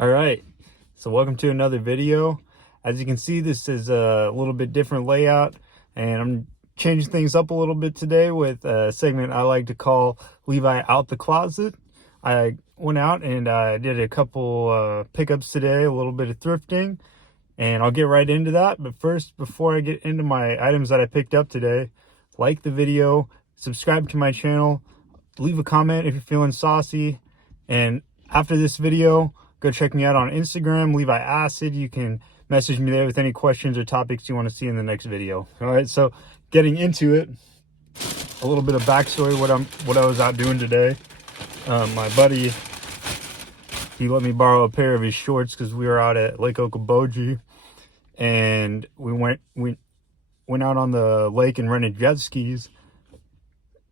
All right, so welcome to another video. As you can see, this is a little bit different layout, and I'm changing things up a little bit today with a segment I like to call Levi Out the Closet. I went out and I did a couple pickups today, a little bit of thrifting, and I'll get right into that. But first, before I get into my items that I picked up today, like the video, subscribe to my channel, leave a comment if you're feeling saucy, and after this video, go check me out on Instagram, Levi Acid. You can message me there with any questions or topics you want to see in the next video. All right, so getting into it, a little bit of backstory, what I was out doing today. My buddy, he let me borrow a pair of his shorts because we were out at Lake Okoboji, and we went out on the lake and rented jet skis.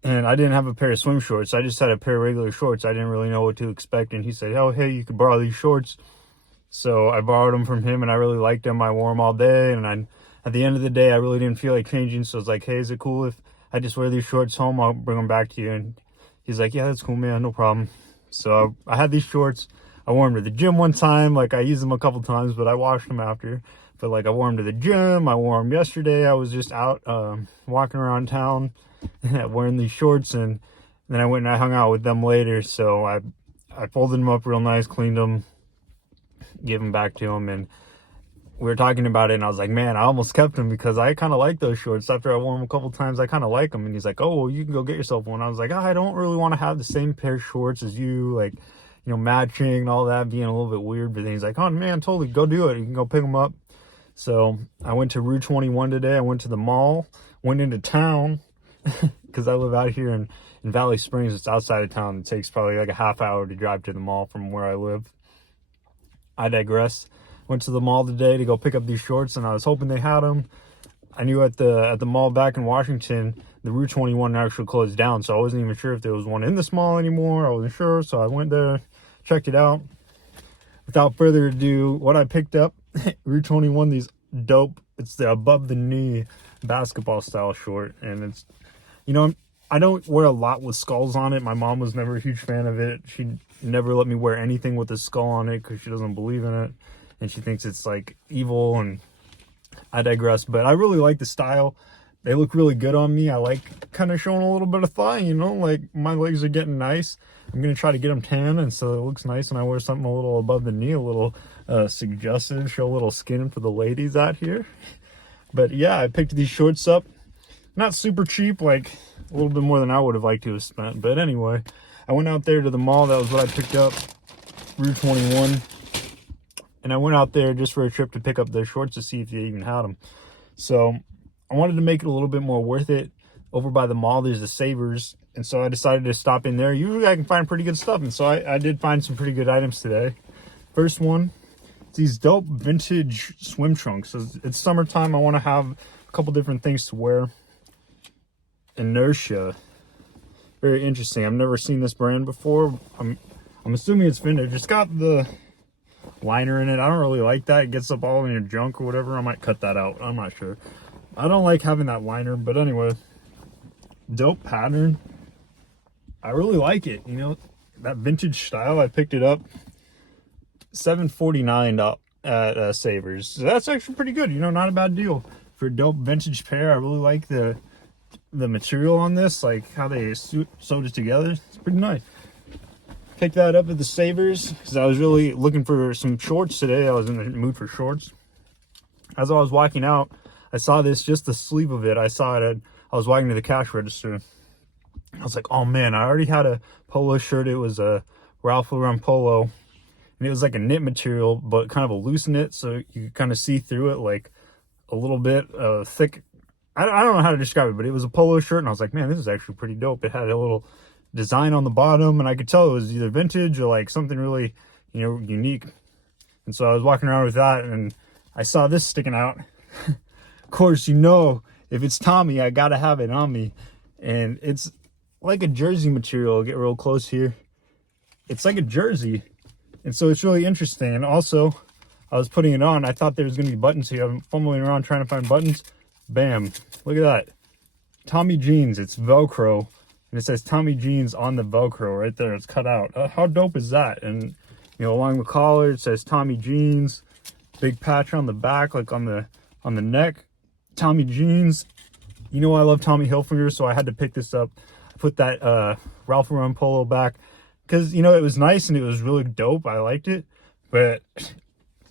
And I didn't have a pair of swim shorts. I just had a pair of regular shorts. I didn't really know what to expect. And he said, oh, hey, you could borrow these shorts. So I borrowed them from him, and I really liked them. I wore them all day. And at the end of the day, I really didn't feel like changing. So I was like, hey, is it cool if I just wear these shorts home? I'll bring them back to you. And he's like, yeah, that's cool, man. No problem. So I had these shorts. I wore them to the gym one time. Like, I used them a couple times, but I washed them after. But, like, I wore them to the gym. I wore them yesterday. I was just out walking around town wearing these shorts, and then I went and I hung out with them later. So I folded them up real nice, cleaned them, gave them back to him, and we were talking about it, and I was like, man, I almost kept them because I kind of like those shorts. After I wore them a couple times, I kind of like them. And he's like, oh, well, you can go get yourself one. I was like, I don't really want to have the same pair of shorts as you, like, you know, matching and all that, being a little bit weird. But then he's like, oh man, totally, go do it. You can go pick them up. So I went to Route 21 today. I went to the mall, went into town, because I live out here in Valley Springs. It's outside of town. It takes probably like a half hour to drive to the mall from where I live. I digress. Went to the mall today to go pick up these shorts, and I was hoping they had them. I knew at the mall back in Washington, the Route 21 actually closed down, so I wasn't even sure if there was one in this mall anymore. I wasn't sure, so I went there, checked it out. Without further ado, what I picked up, Route 21, these dope, it's the above the knee basketball style short, and it's, you know, I don't wear a lot with skulls on it. My mom was never a huge fan of it. She never let me wear anything with a skull on it because she doesn't believe in it, and she thinks it's like evil, and I digress. But I really like the style. They look really good on me. I like kind of showing a little bit of thigh, you know, like my legs are getting nice. I'm going to try to get them tan, and so it looks nice when I wear something a little above the knee, a little suggestive, show a little skin for the ladies out here. But yeah, I picked these shorts up. Not super cheap, like a little bit more than I would have liked to have spent. But anyway, I went out there to the mall. That was what I picked up, Route 21. And I went out there just for a trip to pick up their shorts to see if they even had them. So I wanted to make it a little bit more worth it. Over by the mall, there's the Savers. And so I decided to stop in there. Usually I can find pretty good stuff. And so I did find some pretty good items today. First one, these dope vintage swim trunks. So it's summertime. I want to have a couple different things to wear. Inertia, very interesting. I've never seen this brand before. I'm assuming it's vintage. It's got the liner in it. I don't really like that. It gets up all in your junk or whatever. I might cut that out. I'm not sure. I don't like having that liner, but anyway, dope pattern. I really like it. You know, that vintage style. I picked it up $7.49 at Savers. So that's actually pretty good. You know, not a bad deal for a dope vintage pair. I really like the material on this, like how they sewed it together. It's pretty nice. Picked that up at the Savers because I was really looking for some shorts today. I was in the mood for shorts. As I was walking out, I saw this, just the sleeve of it. I saw it I was walking to the cash register. I was like, oh man, I already had a polo shirt. It was a Ralph Lauren polo, and it was like a knit material, but kind of a loose knit, so you could kind of see through it, like a little bit thick. I don't know how to describe it, but it was a polo shirt, and I was like, man, this is actually pretty dope. It had a little design on the bottom, and I could tell it was either vintage or like something really, you know, unique. And so I was walking around with that, and I saw this sticking out. Of course, you know, if it's Tommy, I gotta have it on me. And it's like a jersey material. I'll get real close here. It's like a jersey, and so it's really interesting. And also, I was putting it on. I thought there was gonna be buttons here. I'm fumbling around trying to find buttons. Bam, look at that. Tommy jeans. It's Velcro, and it says Tommy jeans on the Velcro right there. It's cut out. How dope is that? And You know, along the collar it says Tommy Jeans. Big patch on the back, like on the neck. Tommy Jeans. You know I love Tommy Hilfiger, so I had to pick this up. I put that Ralph Lauren polo back because, you know, it was nice and it was really dope. I liked it, but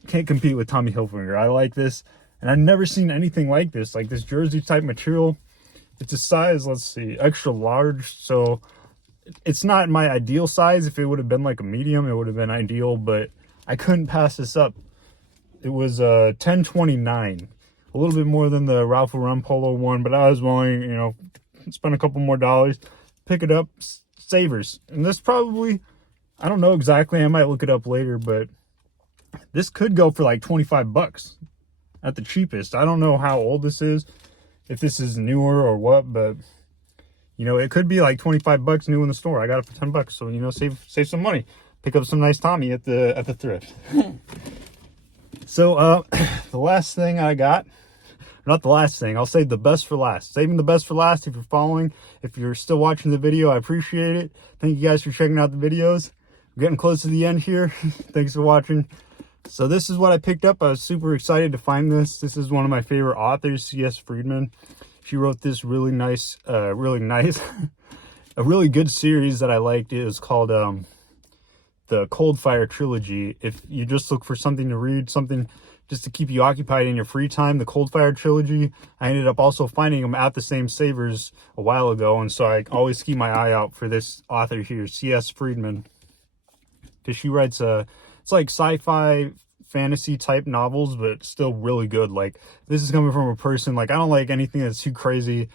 can't compete with Tommy Hilfiger. I like this, and I've never seen anything like this jersey type material. It's a size, let's see, extra large, so it's not my ideal size. If it would have been like a medium, it would have been ideal, but I couldn't pass this up. It was $10.29, a little bit more than the Ralph Lauren polo one, but I was willing, you know, spend a couple more dollars, pick it up, savers. And this probably, I don't know exactly, I might look it up later, but this could go for like 25 bucks at the cheapest. I don't know how old this is, if this is newer or what, but you know, it could be like 25 bucks new in the store. I got it for 10 bucks, so you know, save some money. Pick up some nice Tommy at the thrift. So the last thing I got, not the last thing, I'll save the best for last. Saving the best for last. If you're following, if you're still watching the video, I appreciate it. Thank you guys for checking out the videos. We're getting close to the end here. Thanks for watching. So this is what I picked up. I was super excited to find this. This is one of my favorite authors, C.S. Friedman. She wrote this really nice, a really good series that I liked. It was called the Cold Fire Trilogy. If you just look for something to read, something just to keep you occupied in your free time, the Cold Fire Trilogy, I ended up also finding them at the same Savers a while ago, and so I always keep my eye out for this author here, C.S. Friedman, because she writes it's like sci-fi fantasy type novels, but still really good. Like, this is coming from a person, like, I don't like anything that's too crazy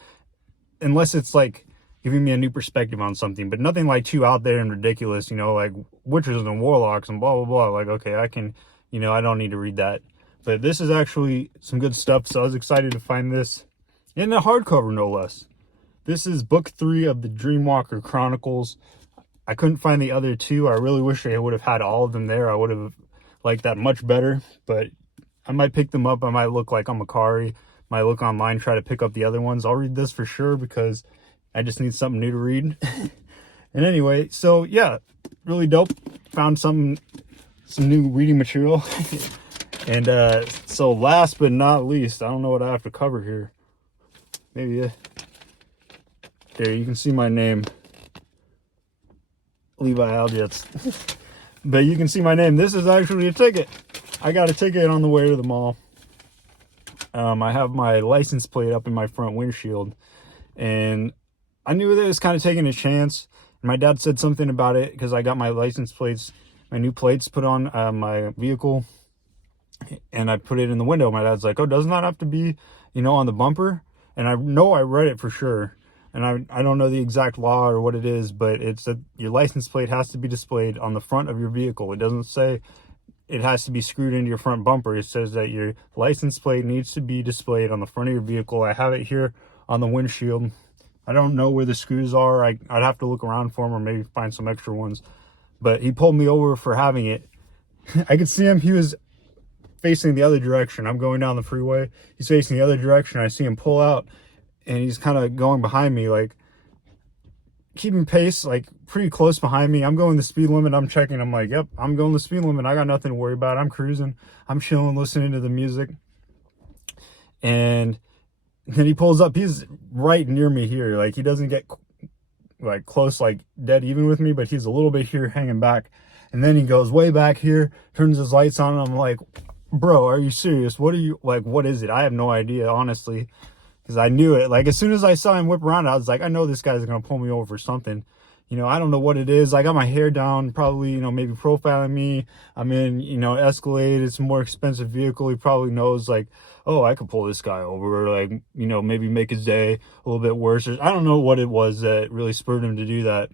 unless it's like giving me a new perspective on something, but nothing like too out there and ridiculous, you know, like witches and warlocks and blah blah blah. Like, okay, I can, you know, I don't need to read that. But this is actually some good stuff, so I was excited to find this in a hardcover, no less. This is book 3 of the Dreamwalker Chronicles. I couldn't find the other 2. I really wish I would have had all of them there. I would have liked that much better, but I might pick them up. I might look like I'm Makari, might look online, try to pick up the other ones. I'll read this for sure because I just need something new to read. And anyway, so yeah, really dope. Found some new reading material. And so last but not least, I don't know what I have to cover here. Maybe there you can see my name, Levi Aljets. But you can see my name. This is actually a ticket. I got a ticket on the way to the mall. I have my license plate up in my front windshield, and I knew that it was kind of taking a chance. And my dad said something about it because I got my license plates, my new plates put on my vehicle, and I put it in the window. My dad's like, "Oh, doesn't that have to be, you know, on the bumper?" And I know I read it for sure. And I don't know the exact law or what it is, but it's that your license plate has to be displayed on the front of your vehicle. It doesn't say it has to be screwed into your front bumper. It says that your license plate needs to be displayed on the front of your vehicle. I have it here on the windshield. I don't know where the screws are. I'd have to look around for them or maybe find some extra ones. But he pulled me over for having it. I could see him. He was facing the other direction. I'm going down the freeway. He's facing the other direction. I see him pull out, and he's kind of going behind me, like keeping pace, like pretty close behind me. I'm going the speed limit. I'm checking. I'm like, yep, I'm going the speed limit. I got nothing to worry about. I'm cruising. I'm chilling, listening to the music. And then he pulls up. He's right near me here. Like, he doesn't get like close, like dead even with me, but he's a little bit here hanging back. And then he goes way back here, turns his lights on, and I'm like, bro, are you serious? What are you, like, what is it? I have no idea, honestly. Because I knew it. Like, as soon as I saw him whip around, I was like, I know this guy's going to pull me over for something. You know, I don't know what it is. I got my hair down, probably, you know, maybe profiling me. I'm in, you know, Escalade. It's a more expensive vehicle. He probably knows, like, oh, I could pull this guy over. Like, you know, maybe make his day a little bit worse. I don't know what it was that really spurred him to do that.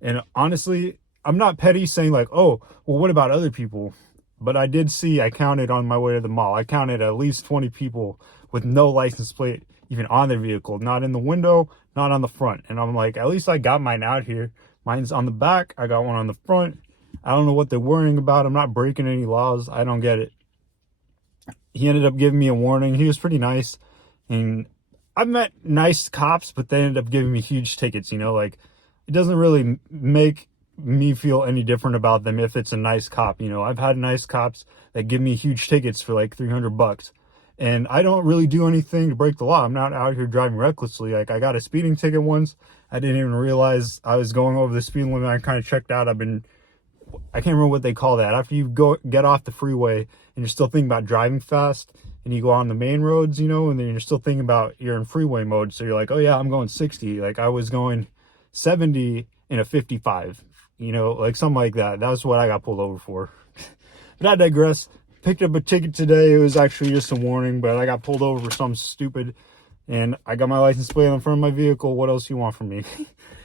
And honestly, I'm not petty saying, like, oh, well, what about other people? But I did see, I counted on my way to the mall, I counted at least 20 people with no license plate even on their vehicle, not in the window, not on the front. And I'm like, at least I got mine out here. Mine's on the back. I got one on the front. I don't know what they're worrying about. I'm not breaking any laws. I don't get it. He ended up giving me a warning. He was pretty nice. And I've met nice cops, but they ended up giving me huge tickets, you know, like, it doesn't really make me feel any different about them if it's a nice cop. You know, I've had nice cops that give me huge tickets for like $300. And I don't really do anything to break the law. I'm not out here driving recklessly. Like, I got a speeding ticket once. I didn't even realize I was going over the speed limit. I kind of checked out. I can't remember what they call that. After you get off the freeway and you're still thinking about driving fast and you go on the main roads, you know, and then you're still thinking about you're in freeway mode. So you're like, oh yeah, I'm going 60. Like, I was going 70 in a 55, you know, like something like that. That's what I got pulled over for. But I digress. Picked up a ticket today. It was actually just a warning, but I got pulled over for something stupid, and I got my license plate on front of my vehicle. What else you want from me?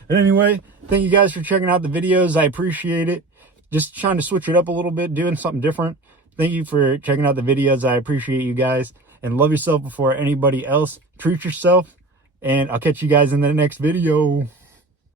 But anyway, thank you guys for checking out the videos. I appreciate it. Just trying to switch it up a little bit, doing something different. Thank you for checking out the videos. I appreciate you guys, and love yourself before anybody else. Treat yourself, and I'll catch you guys in the next video.